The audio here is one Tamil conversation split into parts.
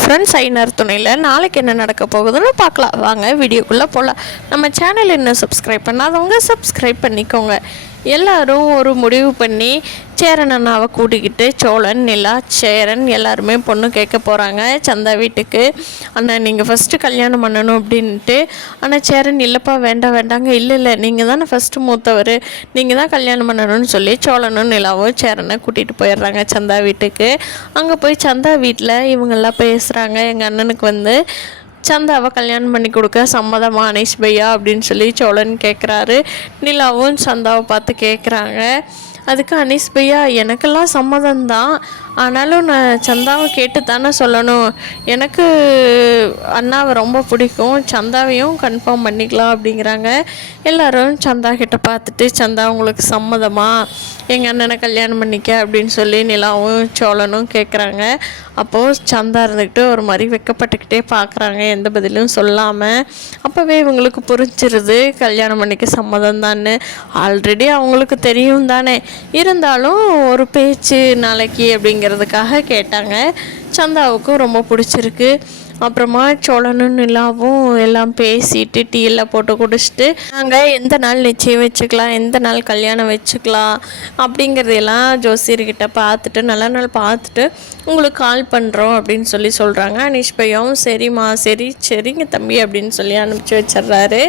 ஃப்ரெண்ட்ஸ் ஐநர் துணையில் நாளைக்கு என்ன நடக்க போகுதுன்னு பார்க்கலாம். வாங்க வீடியோக்குள்ளே போகலாம். நம்ம சேனல் இன்னும் சப்ஸ்கிரைப் பண்ணாதவங்க சப்ஸ்கிரைப் பண்ணிக்கோங்க. எல்லோரும் ஒரு முடிவு பண்ணி சேரன் அண்ணாவை கூட்டிக்கிட்டு சோழன், நிலா, சேரன் எல்லாருமே பொண்ணு கேட்க போகிறாங்க சந்தா வீட்டுக்கு. அண்ணன் நீங்கள் ஃபஸ்ட்டு கல்யாணம் பண்ணணும் அப்படின்ட்டு. ஆனால் சேரன் இல்லைப்பா வேண்டாங்க, இல்லை நீங்கள் தானே ஃபஸ்ட்டு மூத்தவர், நீங்கள் தான் கல்யாணம் பண்ணணும்னு சொல்லி சோழனும் நிலாவும் சேரனை கூட்டிகிட்டு போயிடுறாங்க சந்தா வீட்டுக்கு. அங்கே போய் சந்தா வீட்டில் இவங்கெல்லாம் பேசுகிறாங்க. எங்கள் அண்ணனுக்கு சந்தாவை கல்யாணம் பண்ணி கொடுக்க சம்மதமா அனீஷ் பையா அப்படின்னு சொல்லி சோழன் கேட்குறாரு. நிலாவும் சந்தாவை பார்த்து கேட்குறாங்க. அதுக்கு அனீஷ் பையா எனக்கெல்லாம் சம்மதம்தான், ஆனாலும் நான் சந்தாவை கேட்டு தானே சொல்லணும், எனக்கு அண்ணாவை ரொம்ப பிடிக்கும், சந்தாவையும் கன்ஃபார்ம் பண்ணிக்கலாம் அப்படிங்கிறாங்க. எல்லோரும் சந்தா கிட்ட பார்த்துட்டு சந்தா உங்களுக்கு சம்மதமா எங்கள் அண்ணனை கல்யாணம் பண்ணிக்க அப்படின்னு சொல்லி நிலாவும் சோழனும் கேட்குறாங்க. அப்போது சந்தா இருந்துக்கிட்டு ஒரு மாதிரி வெக்கப்பட்டுக்கிட்டே பார்க்குறாங்க, எந்த பதிலும் சொல்லாமல். அப்போவே இவங்களுக்கு புரிஞ்சிருது கல்யாணம் பண்ணிக்க சம்மதம் தான்னு. ஆல்ரெடி அவங்களுக்கு தெரியும் தானே, இருந்தாலும் ஒரு பேச்சு நாளைக்கு அப்படிங்கிறதுக்காக கேட்டாங்க. சந்தாவுக்கும் ரொம்ப பிடிச்சிருக்கு. அப்புறமா சோழனும் நிலாவும் எல்லாம் பேசிட்டு டீயெல்லாம் போட்டு குடிச்சிட்டு நாங்கள் எந்த நாள் நிச்சயம் வச்சுக்கலாம், எந்த நாள் கல்யாணம் வச்சுக்கலாம் அப்படிங்கிறதையெல்லாம் ஜோசியர்கிட்ட பார்த்துட்டு நல்ல நாள் பார்த்துட்டு உங்களுக்கு கால் பண்ணுறோம் அப்படின்னு சொல்லி சொல்கிறாங்க. அனீஷ் பையாவும் சரிம்மா சரிங்க தம்பி அப்படின்னு சொல்லி அனுப்பிச்சி வச்சிட்றாரு.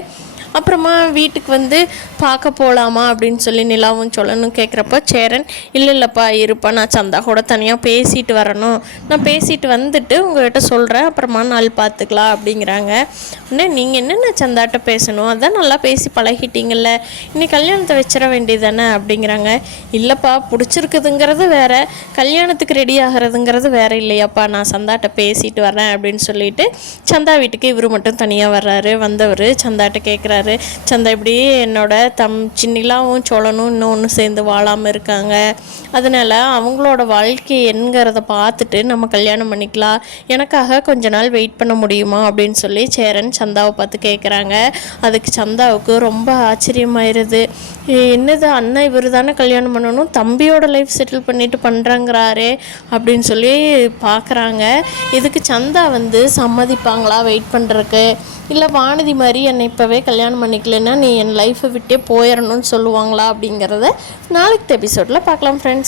அப்புறமா வீட்டுக்கு பார்க்க போகலாமா அப்படின்னு சொல்லி நிலாவும் சொல்லணும் கேட்குறப்போ சேரன் இல்லைப்பா இருப்பா, நான் சந்தா கூட தனியாக பேசிட்டு வரணும், நான் பேசிட்டு வந்துட்டு உங்கள்கிட்ட சொல்கிறேன், அப்புறமா நாள் பார்த்துக்கலாம் அப்படிங்கிறாங்க. உடனே நீங்கள் என்னென்ன சந்தாட்ட பேசணும், அதான் நல்லா பேசி பழகிட்டீங்கல்ல, இன்னைக்கு கல்யாணத்தை வச்சிட வேண்டியதானே அப்படிங்கிறாங்க. இல்லைப்பா பிடிச்சிருக்குதுங்கிறது வேற, கல்யாணத்துக்கு ரெடி ஆகிறதுங்கிறது வேற இல்லையாப்பா, நான் சந்தாட்ட பேசிட்டு வரேன் அப்படின்னு சொல்லிட்டு சந்தா வீட்டுக்கு இவர் மட்டும் தனியாக வர்றாரு. வந்தவர் சந்தாட்ட கேட்குறாரு, சந்தா இப்படி என்னோட சின்னிலாவும் சோழனும் இன்னும் ஒன்று சேர்ந்து வாழாமல் இருக்காங்க, அதனால் அவங்களோட வாழ்க்கை என்கிறத பார்த்துட்டு நம்ம கல்யாணம் பண்ணிக்கலாம், எனக்காக கொஞ்ச நாள் வெயிட் பண்ண முடியுமா அப்படின்னு சொல்லி சேரன் சந்தாவை பார்த்து கேட்குறாங்க. அதுக்கு சந்தாவுக்கு ரொம்ப ஆச்சரியமாயிருது. என்னது அண்ணன் இவர் தானே கல்யாணம் பண்ணணும், தம்பியோட லைஃப் செட்டில் பண்ணிட்டு பண்ணுறாங்கிறாரே அப்படின்னு சொல்லி பார்க்குறாங்க. இதுக்கு சந்தா சம்மதிப்பாங்களா வெயிட் பண்ணுறக்கு, இல்லை வானதி மாதிரி என்னை இப்போவே கல்யாணம் பண்ணிக்கலன்னா நீ என் லைஃப்பை விட்டே போயிடணும்னு சொல்லுவாங்களா அப்படிங்கிறத நாளைக்கு எபிசோடில் பார்க்கலாம் ஃப்ரெண்ட்ஸ்.